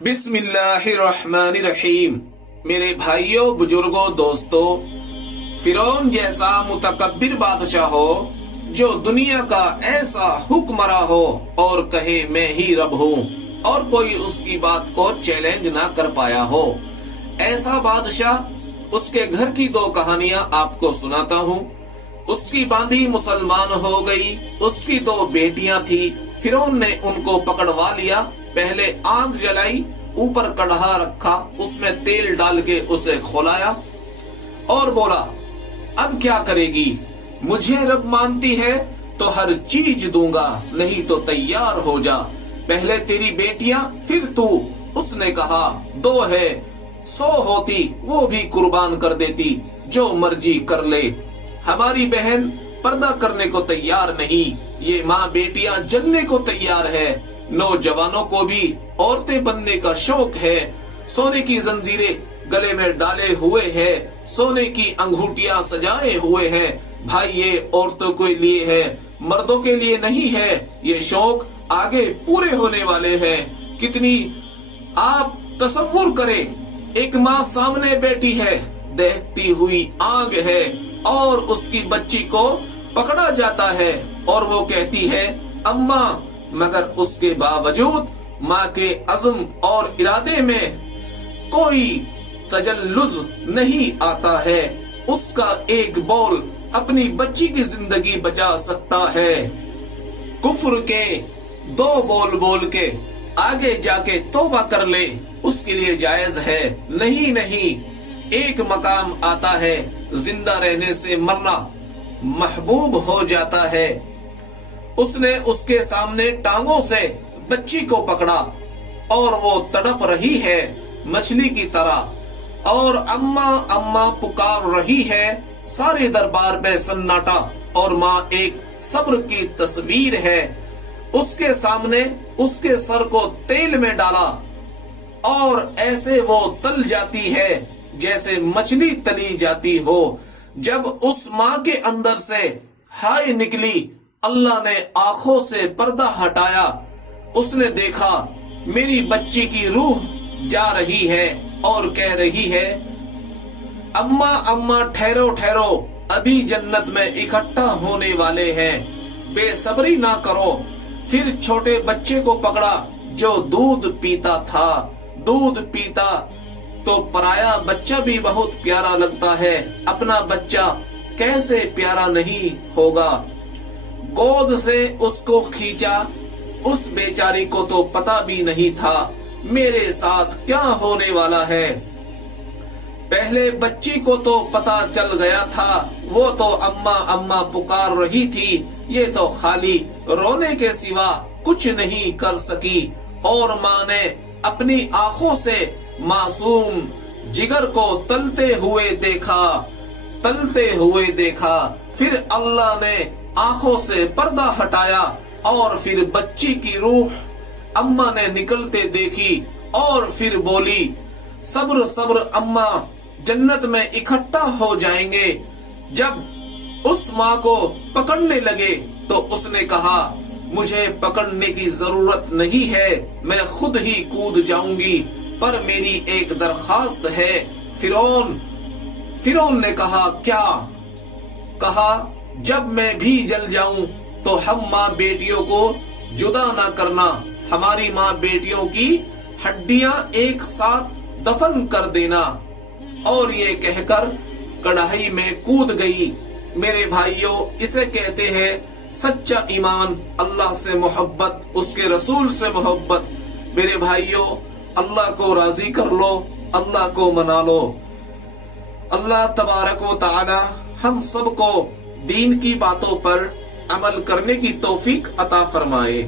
بسم اللہ الرحمن الرحیم۔ میرے بھائیوں، بزرگوں، دوستوں، فرعون جیسا متکبر بادشاہ ہو جو دنیا کا ایسا حکمراں ہو اور کہے میں ہی رب ہوں اور کوئی اس کی بات کو چیلنج نہ کر پایا ہو، ایسا بادشاہ، اس کے گھر کی دو کہانیاں آپ کو سناتا ہوں۔ اس کی باندھی مسلمان ہو گئی، اس کی دو بیٹیاں تھی، فرعون نے ان کو پکڑوا لیا، پہلے آگ جلائی، اوپر کڑھا رکھا، اس میں تیل ڈال کے اسے کھولایا اور بولا اب کیا کرے گی؟ مجھے رب مانتی ہے تو ہر چیز دوں گا، نہیں تو تیار ہو جا، پہلے تیری بیٹیاں پھر تو۔ اس نے کہا 2 ہے، 100 ہوتی وہ بھی قربان کر دیتی، جو مرضی کر لے، ہماری بہن پردہ کرنے کو تیار نہیں، یہ ماں بیٹیاں جلنے کو تیار ہے، نوجوانوں کو بھی عورتیں بننے کا شوق ہے، سونے کی زنجیریں گلے میں ڈالے ہوئے ہیں، سونے کی انگوٹھیاں سجائے ہوئے ہیں، بھائی یہ عورتوں کے لیے ہے، مردوں کے لیے نہیں ہے، یہ شوق آگے پورے ہونے والے ہیں۔ کتنی آپ تصور کریں، ایک ماں سامنے بیٹھی ہے، دیکھتی ہوئی آگ ہے اور اس کی بچی کو پکڑا جاتا ہے اور وہ کہتی ہے اماں، مگر اس کے باوجود ماں کے عزم اور ارادے میں کوئی تجلز نہیں آتا ہے، اس کا ایک بول اپنی بچی کی زندگی بچا سکتا ہے۔ کفر کے 2 بول بول کے آگے جا کے توبہ کر لے، اس کے لیے جائز ہے، نہیں، ایک مقام آتا ہے زندہ رہنے سے مرنا محبوب ہو جاتا ہے۔ اس نے اس کے سامنے ٹانگوں سے بچی کو پکڑا اور وہ تڑپ رہی ہے مچھلی کی طرح اور اماں پکار رہی ہے، سارے دربار میں سناٹا اور ماں ایک صبر کی تصویر ہے، اس کے سامنے اس کے سر کو تیل میں ڈالا اور ایسے وہ تل جاتی ہے جیسے مچھلی تلی جاتی ہو۔ جب اس ماں کے اندر سے ہائے نکلی، اللہ نے آنکھوں سے پردہ ہٹایا، اس نے دیکھا میری بچی کی روح جا رہی ہے اور کہہ رہی ہے اماں ٹھہرو، ابھی جنت میں اکٹھا ہونے والے ہیں، بے صبری نہ کرو۔ پھر چھوٹے بچے کو پکڑا جو دودھ پیتا تھا، دودھ پیتا تو پرایا بچہ بھی بہت پیارا لگتا ہے، اپنا بچہ کیسے پیارا نہیں ہوگا، گود سے اس کو کھینچا، اس بیچاری کو تو پتا بھی نہیں تھا میرے ساتھ کیا ہونے والا ہے، پہلے بچی کو تو پتا چل گیا تھا، وہ تو اماں پکار رہی تھی، یہ تو خالی رونے کے سوا کچھ نہیں کر سکی، اور ماں نے اپنی آنکھوں سے معصوم جگر کو تلتے ہوئے دیکھا، پھر اللہ نے آنکھوں سے پردہ ہٹایا اور پھر بچی کی روح اماں نے نکلتے دیکھی اور پھر بولی صبر اماں، جنت میں اکٹھا ہو جائیں گے۔ جب اس ماں کو پکڑنے لگے تو اس نے کہا مجھے پکڑنے کی ضرورت نہیں ہے، میں خود ہی کود جاؤں گی، پر میری ایک درخواست ہے۔ فرعون نے کہا کیا؟ کہا جب میں بھی جل جاؤں تو ہم ماں بیٹیوں کو جدا نہ کرنا، ہماری ماں بیٹیوں کی ہڈیاں ایک ساتھ دفن کر دینا، اور یہ کہہ کر کڑاہی میں کود گئی۔ میرے بھائیوں، اسے کہتے ہیں سچا ایمان، اللہ سے محبت، اس کے رسول سے محبت۔ میرے بھائیوں، اللہ کو راضی کر لو، اللہ کو منا لو۔ اللہ تبارک و تعالی ہم سب کو دین کی باتوں پر عمل کرنے کی توفیق عطا فرمائے۔